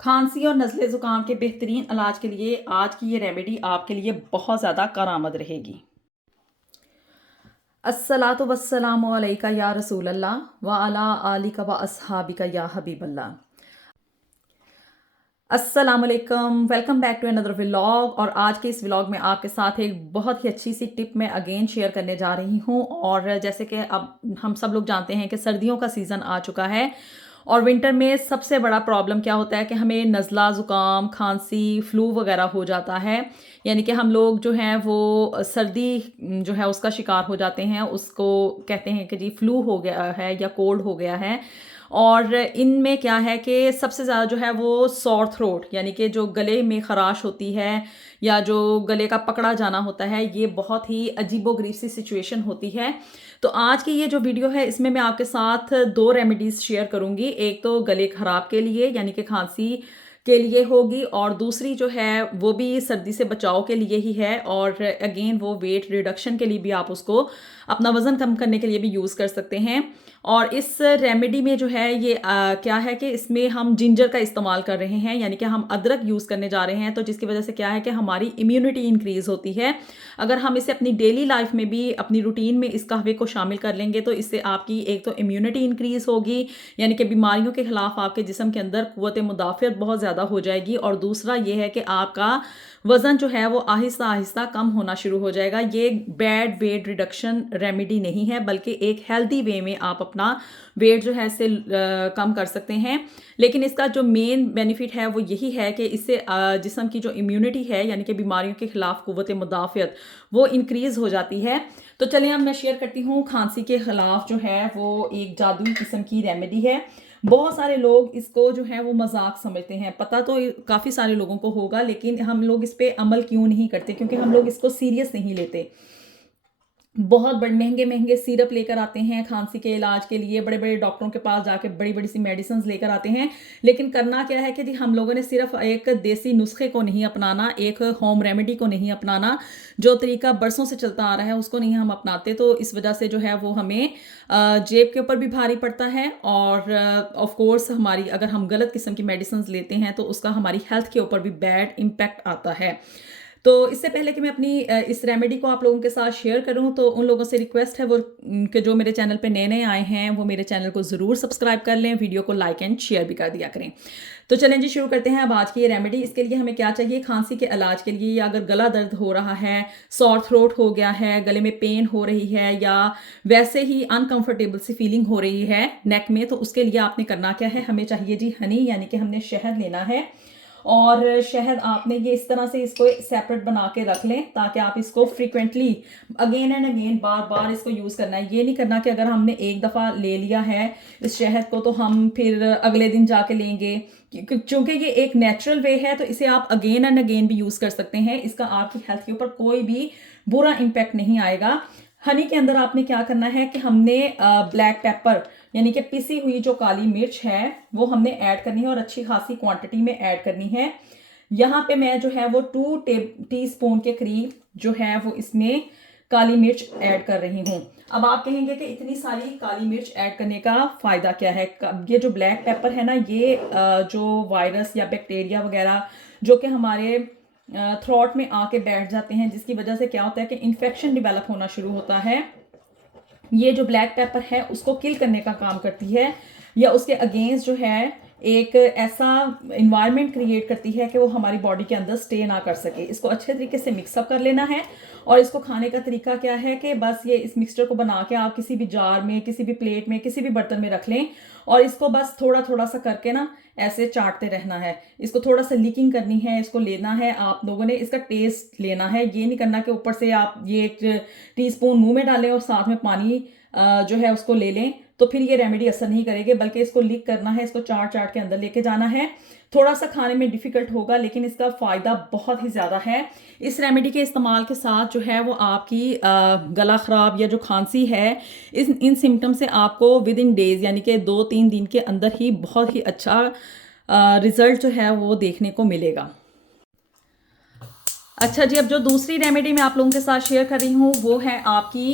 खांसी और नज़ले ज़ुकाम के बेहतरीन इलाज के लिए आज की ये रेमेडी आपके लिए बहुत ज़्यादा कारआमद रहेगी। अस्सलातु वस्सलामु अलैका या रसूल अल्लाह व अला आलिका व अस्हाबिका या हबीब अल्लाह। अस्सलाम वालेकुम, welcome back to another vlog. और आज के इस व्लॉग में आपके साथ एक बहुत ही अच्छी सी टिप मैं अगेन शेयर करने जा रही हूँ। और जैसे कि अब हम सब लोग जानते हैं कि सर्दियों का सीज़न आ चुका है और विंटर में सबसे बड़ा प्रॉब्लम क्या होता है कि हमें नज़ला ज़ुकाम खांसी फ्लू वगैरह हो जाता है। यानी कि हम लोग जो हैं वो सर्दी जो है उसका शिकार हो जाते हैं, उसको कहते हैं कि जी फ्लू हो गया है या कोल्ड हो गया है। और इनमें क्या है कि सबसे ज़्यादा जो है वो सॉर थ्रोट यानी कि जो गले में ख़राश होती है या जो गले का पकड़ा जाना होता है, ये बहुत ही अजीबोगरीब सी सिचुएशन होती है। तो आज की ये जो वीडियो है इसमें मैं आपके साथ दो रेमेडीज़ शेयर करूंगी। एक तो गले खराब के लिए यानी कि खांसी के लिए होगी और दूसरी जो है वो भी सर्दी से बचाव के लिए ही है। और अगेन वो वेट रिडक्शन के लिए भी आप उसको अपना वज़न कम करने के लिए भी यूज़ कर सकते हैं। और इस रेमेडी में जो है ये क्या है कि इसमें हम जिंजर का इस्तेमाल कर रहे हैं, यानी कि हम अदरक यूज़ करने जा रहे हैं। तो जिसकी वजह से क्या है कि हमारी इम्यूनिटी इंक्रीज़ होती है। अगर हम इसे अपनी डेली लाइफ में भी अपनी रूटीन में इस कहवे को शामिल कर लेंगे तो इससे आपकी एक तो इम्यूनिटी इंक्रीज़ होगी, यानी कि बीमारियों के खिलाफ आपके जिस्म के अंदर क़ुव्वत मुदाफ़ियत बहुत ज़्यादा हो जाएगी। और दूसरा ये है कि आपका वज़न जो है वो आहिस्ता आहिस्ता कम होना शुरू हो जाएगा। ये बैड वेट रिडक्शन रेमेडी नहीं है, बल्कि एक हेल्दी वे में आप अपना वेट जो है इसे कम कर सकते हैं। लेकिन इसका जो मेन बेनिफिट है वो यही है कि इससे जिस्म की जो इम्यूनिटी है यानी कि बीमारियों के खिलाफ क़ुव्वत मुदाफ़ियत वो इंक्रीज़ हो जाती है। तो चलिए अब मैं शेयर करती हूँ खांसी के खिलाफ जो है वो एक जादुई किस्म की रेमेडी है। बहुत सारे लोग इसको जो है वो मजाक समझते हैं, पता तो काफ़ी सारे लोगों को होगा, लेकिन हम लोग इस पे अमल क्यों नहीं करते? क्योंकि हम लोग इसको सीरियस नहीं लेते। बहुत बड़े महंगे महंगे सिरप लेकर आते हैं खांसी के इलाज के लिए, बड़े बड़े डॉक्टरों के पास जाके बड़ी बड़ी सी मेडिसिन लेकर आते हैं। लेकिन करना क्या है कि जी हम लोगों ने सिर्फ एक देसी नुस्खे को नहीं अपनाना, एक होम रेमेडी को नहीं अपनाना, जो तरीका बरसों से चलता आ रहा है उसको नहीं हम अपनाते। तो इस वजह से जो है वो हमें जेब के ऊपर भी भारी पड़ता है। और ऑफ कोर्स हमारी अगर हम गलत किस्म की मेडिसिन लेते हैं तो उसका हमारी हेल्थ के ऊपर भी बैड इम्पैक्ट आता है। तो इससे पहले कि मैं अपनी इस रेमेडी को आप लोगों के साथ शेयर करूं तो उन लोगों से रिक्वेस्ट है वो कि जो मेरे चैनल पे नए नए आए हैं वो मेरे चैनल को ज़रूर सब्सक्राइब कर लें, वीडियो को लाइक एंड शेयर भी कर दिया करें। तो चलें जी, शुरू करते हैं अब आज की ये रेमेडी। इसके लिए हमें क्या चाहिए? खांसी के इलाज के लिए या अगर गला दर्द हो रहा है, सॉर थ्रोट हो गया है, गले में पेन हो रही है या वैसे ही अनकंफर्टेबल सी फीलिंग हो रही है नेक में, तो उसके लिए आपने करना क्या है? हमें चाहिए जी हनी, यानी कि हमने शहद लेना है। और शहद आपने ये इस तरह से इसको सेपरेट बना के रख लें ताकि आप इसको फ्रीक्वेंटली अगेन एंड अगेन बार बार इसको यूज़ करना है। ये नहीं करना कि अगर हमने एक दफ़ा ले लिया है इस शहद को तो हम फिर अगले दिन जाके लेंगे। क्योंकि ये एक नेचुरल वे है तो इसे आप अगेन एंड अगेन भी यूज़ कर सकते हैं। इसका आपकी हेल्थ के ऊपर कोई भी बुरा इम्पैक्ट नहीं आएगा। हनी के अंदर आपने क्या करना है कि हमने ब्लैक पेपर यानी कि पिसी हुई जो काली मिर्च है वो हमने ऐड करनी है और अच्छी खासी क्वांटिटी में ऐड करनी है। यहाँ पे मैं जो है वो 2 टीस्पून के करीब जो है वो इसमें काली मिर्च ऐड कर रही हूँ। अब आप कहेंगे कि इतनी सारी काली मिर्च ऐड करने का फ़ायदा क्या है? ये जो ब्लैक पेपर है ना, ये जो वायरस या बैक्टीरिया वगैरह जो कि हमारे थ्रोट में आके बैठ जाते हैं, जिसकी वजह से क्या होता है कि इन्फेक्शन डिवेलप होना शुरू होता है, ये जो ब्लैक पेपर है उसको किल करने का काम करती है या उसके अगेंस्ट जो है एक ऐसा इन्वायरमेंट क्रिएट करती है कि वो हमारी बॉडी के अंदर स्टे ना कर सके। इसको अच्छे तरीके से मिक्सअप कर लेना है। और इसको खाने का तरीका क्या है कि बस ये इस मिक्सचर को बना के आप किसी भी जार में, किसी भी प्लेट में, किसी भी बर्तन में रख लें और इसको बस थोड़ा थोड़ा सा करके ना ऐसे चाटते रहना है। इसको थोड़ा सा लीकिंग करनी है, इसको लेना है आप लोगों ने, इसका टेस्ट लेना है। ये नहीं करना कि ऊपर से आप ये 1 टीस्पून मुंह में डालें और साथ में पानी जो है उसको ले लें, तो फिर ये रेमेडी असर नहीं करेगी। बल्कि इसको लिक करना है, इसको चाट चाट के अंदर लेके जाना है। थोड़ा सा खाने में डिफिकल्ट होगा लेकिन इसका फ़ायदा बहुत ही ज़्यादा है। इस रेमेडी के इस्तेमाल के साथ जो है वो आपकी गला ख़राब या जो खांसी है इन सिम्टम से आपको विद इन डेज यानी कि 2-3 दिन के अंदर ही बहुत ही अच्छा रिजल्ट जो है वो देखने को मिलेगा। अच्छा जी, अब जो दूसरी रेमेडी मैं आप लोगों के साथ शेयर कर रही हूँ वो है आपकी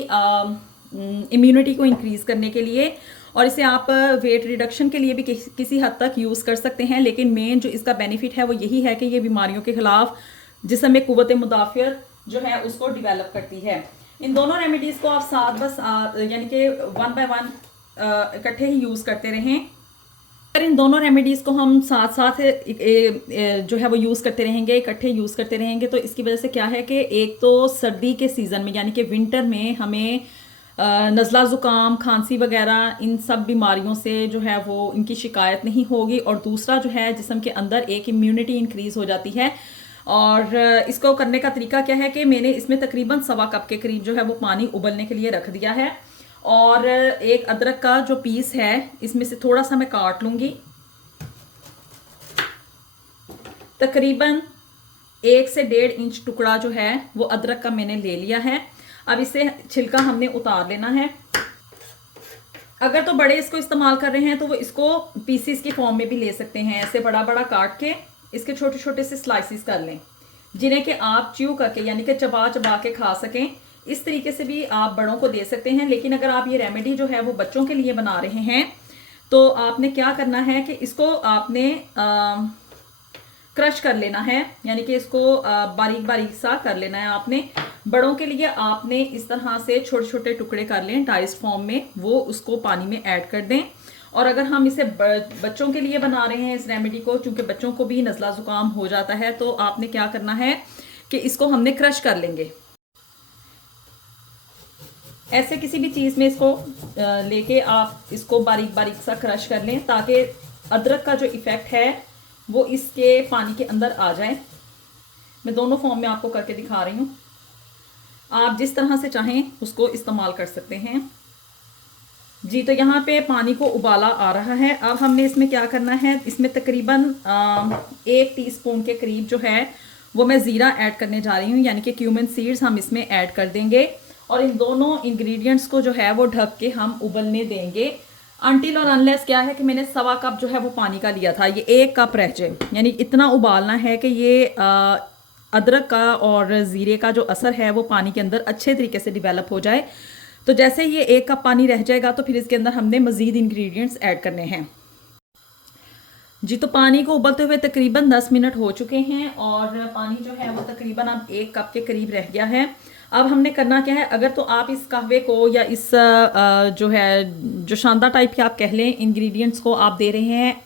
इम्यूनिटी को इंक्रीज़ करने के लिए। और इसे आप वेट रिडक्शन के लिए भी किसी हद तक यूज़ कर सकते हैं, लेकिन मेन जो इसका बेनिफिट है वो यही है कि ये बीमारियों के खिलाफ जिस्म में कुव्वत मुदाफ़ियत जो है उसको डिवेलप करती है। इन दोनों रेमेडीज़ को आप साथ बस यानी कि 1 बाय 1 इकट्ठे ही यूज़ करते रहें। अगर इन दोनों रेमेडीज़ को हम साथ साथ जो है वो यूज़ करते रहेंगे, इकट्ठे यूज़ करते रहेंगे, तो इसकी वजह से क्या है कि एक तो सर्दी के सीज़न में यानी कि विंटर में हमें नज़ला ज़ुकाम, खांसी वगैरह इन सब बीमारियों से जो है वो इनकी शिकायत नहीं होगी, और दूसरा जो है जिस्म के अंदर एक इम्यूनिटी इंक्रीज़ हो जाती है। और इसको करने का तरीका क्या है कि मैंने इसमें तकरीबन 1.25 कप के करीब जो है वो पानी उबलने के लिए रख दिया है, और एक अदरक का जो पीस है इसमें से थोड़ा सा मैं काट लूँगी। तकरीबन 1 से 1.5 इंच टुकड़ा जो है वो अदरक का मैंने ले लिया है। अब इसे छिलका हमने उतार लेना है। अगर तो बड़े इसको इस्तेमाल कर रहे हैं तो वो इसको पीसीस की फॉर्म में भी ले सकते हैं, ऐसे बड़ा बड़ा काट के इसके छोटे छोटे से स्लाइसिस कर लें, जिन्हें कि आप च्यू करके यानी कि चबा चबा के खा सकें। इस तरीके से भी आप बड़ों को दे सकते हैं, लेकिन अगर आप ये रेमेडी जो है वो बच्चों के लिए बना रहे हैं तो आपने क्या करना है कि इसको आपने क्रश कर लेना है, यानी कि इसको बारीक बारीक सा कर लेना है आपने। बड़ों के लिए आपने इस तरह से छोटे छोटे टुकड़े कर लें डाइस फॉर्म में, वो उसको पानी में ऐड कर दें। और अगर हम इसे बच्चों के लिए बना रहे हैं इस रेमेडी को, चूंकि बच्चों को भी नज़ला ज़ुकाम हो जाता है, तो आपने क्या करना है कि इसको हमने क्रश कर लेंगे। ऐसे किसी भी चीज़ में इसको लेके आप इसको बारीक बारीक सा क्रश कर लें, ताकि अदरक का जो इफ़ेक्ट है वो इसके पानी के अंदर आ जाए। मैं दोनों फॉर्म में आपको करके दिखा रही हूँ, आप जिस तरह से चाहें उसको इस्तेमाल कर सकते हैं जी। तो यहाँ पे पानी को उबाला आ रहा है। अब हमने इसमें क्या करना है, इसमें तकरीबन 1 टीस्पून के करीब जो है वो मैं ज़ीरा ऐड करने जा रही हूँ, यानी कि क्यूमिन सीड्स हम इसमें ऐड कर देंगे। और इन दोनों इंग्रेडिएंट्स को जो है वो ढक के हम उबलने देंगे अनटिल और अनलेस क्या है कि मैंने 1.25 कप जो है वो पानी का लिया था, ये 1 कप रह जाए। यानी इतना उबालना है कि ये अदरक का और ज़ीरे का जो असर है वो पानी के अंदर अच्छे तरीके से डिवेलप हो जाए। तो जैसे ये 1 कप पानी रह जाएगा तो फिर इसके अंदर हमने मज़ीद इंग्रेडिएंट्स ऐड करने हैं जी। तो पानी को उबलते हुए तकरीबन 10 मिनट हो चुके हैं, और पानी जो है वो तकरीबन अब 1 कप के करीब रह गया है। अब हमने करना क्या है, अगर तो आप इस कहवे को या इस जो है जो शानदार टाइप के आप कह लें इंग्रेडिएंट्स को आप दे रहे हैं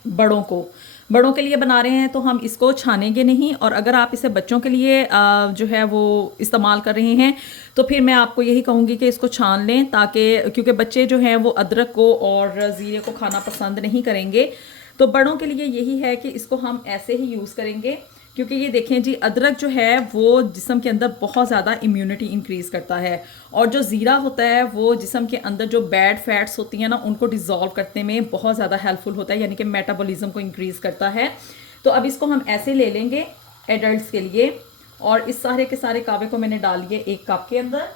बड़ों के लिए बना रहे हैं, तो हम इसको छानेंगे नहीं। और अगर आप इसे बच्चों के लिए जो है वो इस्तेमाल कर रहे हैं तो फिर मैं आपको यही कहूँगी कि इसको छान लें, ताकि क्योंकि बच्चे जो हैं वो अदरक को और ज़ीरे को खाना पसंद नहीं करेंगे। तो बड़ों के लिए यही है कि इसको हम ऐसे ही यूज़ करेंगे, क्योंकि ये देखें जी अदरक जो है वो जिस्म के अंदर बहुत ज़्यादा इम्यूनिटी इंक्रीज़ करता है, और जो ज़ीरा होता है वो जिस्म के अंदर जो बैड फैट्स होती हैं ना उनको डिज़ोल्व करने में बहुत ज़्यादा हेल्पफुल होता है, यानी कि मेटाबॉलिज्म को इंक्रीज़ करता है। तो अब इसको हम ऐसे ले लेंगे एडल्ट्स के लिए, और इस सारे के सारे कावे को मैंने डाल दिए 1 कप के अंदर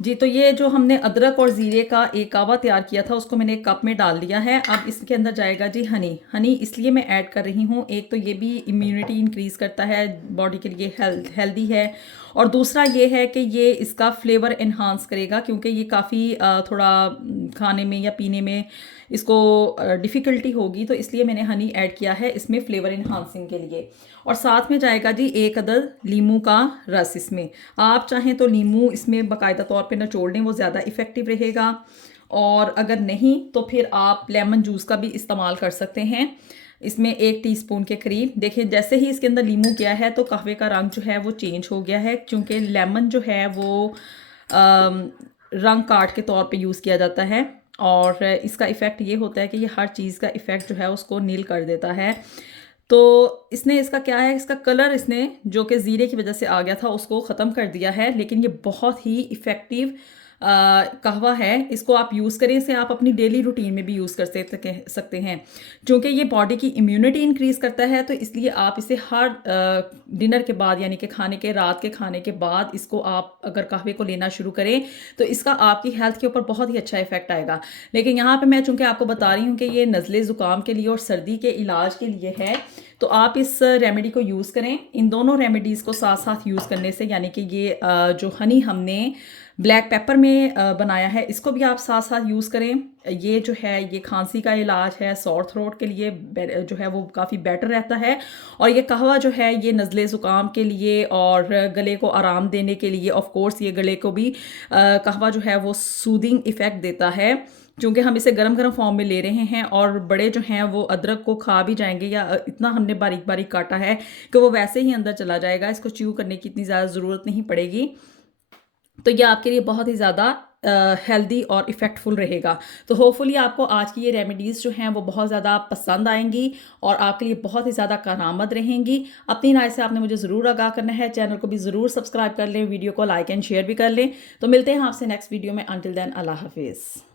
जी। तो ये जो हमने अदरक और ज़ीरे का एक कावा तैयार किया था उसको मैंने 1 कप में डाल दिया है। अब इसके अंदर जाएगा जी हनी इसलिए मैं ऐड कर रही हूँ, एक तो ये भी इम्यूनिटी इंक्रीज़ करता है, बॉडी के लिए हेल्दी है, और दूसरा ये है कि ये इसका फ्लेवर इन्हांस करेगा, क्योंकि ये काफ़ी थोड़ा खाने में या पीने में इसको डिफ़िकल्टी होगी, तो इसलिए मैंने हनी ऐड किया है इसमें फ्लेवर इन्हांसिंग के लिए। और साथ में जाएगा जी 1 अदद लीमू का रस। इसमें आप चाहें तो लीमू इसमें बाकायदा तौर पे निचोड़ लें, वो ज़्यादा इफ़ेक्टिव रहेगा, और अगर नहीं तो फिर आप लेमन जूस का भी इस्तेमाल कर सकते हैं। इसमें 1 टीस्पून के करीब, देखिए जैसे ही इसके अंदर लीमू गया है तो कहवे का रंग जो है वो चेंज हो गया है, क्योंकि लेमन जो है वो रंग काट के तौर पे यूज़ किया जाता है, और इसका इफ़ेक्ट ये होता है कि ये हर चीज़ का इफ़ेक्ट जो है उसको नील कर देता है। तो इसने इसका क्या है, इसका कलर इसने जो कि ज़ीरे की वजह से आ गया था उसको ख़त्म कर दिया है, लेकिन ये बहुत ही इफ़ेक्टिव कहवा है। इसको आप यूज़ करें, इसे आप अपनी डेली रूटीन में भी यूज़ कर सकते हैं, क्योंकि ये बॉडी की इम्यूनिटी इंक्रीज़ करता है। तो इसलिए आप इसे हर डिनर के बाद यानी कि रात के खाने के बाद इसको आप अगर कहवे को लेना शुरू करें तो इसका आपकी हेल्थ के ऊपर बहुत ही अच्छा इफेक्ट आएगा। लेकिन यहाँ पे मैं चूँकि आपको बता रही हूँ कि ये नज़ले ज़ुकाम के लिए और सर्दी के इलाज के लिए है, तो आप इस रेमेडी को यूज़ करें। इन दोनों रेमेडीज़ को साथ साथ यूज़ करने से, यानी कि ये जो हनी हमने ब्लैक पेपर में बनाया है, इसको भी आप साथ साथ यूज़ करें। ये जो है ये खांसी का इलाज है, सॉर थ्रोट के लिए जो है वो काफ़ी बेटर रहता है। और ये कहवा जो है ये नज़ले ज़ुकाम के लिए और गले को आराम देने के लिए, ऑफ कोर्स ये गले को भी कहवा जो है वो सूदिंग इफ़ेक्ट देता है, क्योंकि हम इसे गरम गरम फॉर्म में ले रहे हैं। और बड़े जो हैं वो अदरक को खा भी जाएंगे, या इतना हमने बारीक बारीक काटा है कि वो वैसे ही अंदर चला जाएगा, इसको च्यू करने की इतनी ज़्यादा ज़रूरत नहीं पड़ेगी। तो ये आपके लिए बहुत ही ज़्यादा हेल्दी और इफ़ेक्टफुल रहेगा। तो होपफुली आपको आज की ये रेमेडीज़ जो हैं वो बहुत ज़्यादा पसंद आएंगी और आपके लिए बहुत ही ज़्यादा कारआमद रहेंगी। अपनी राय से आपने मुझे ज़रूर आगाह करना है, चैनल को भी ज़रूर सब्सक्राइब कर लें, वीडियो को लाइक एंड शेयर भी कर लें। तो मिलते हैं आपसे नेक्स्ट वीडियो में। अंटिल देन, अल्लाह हाफिज़।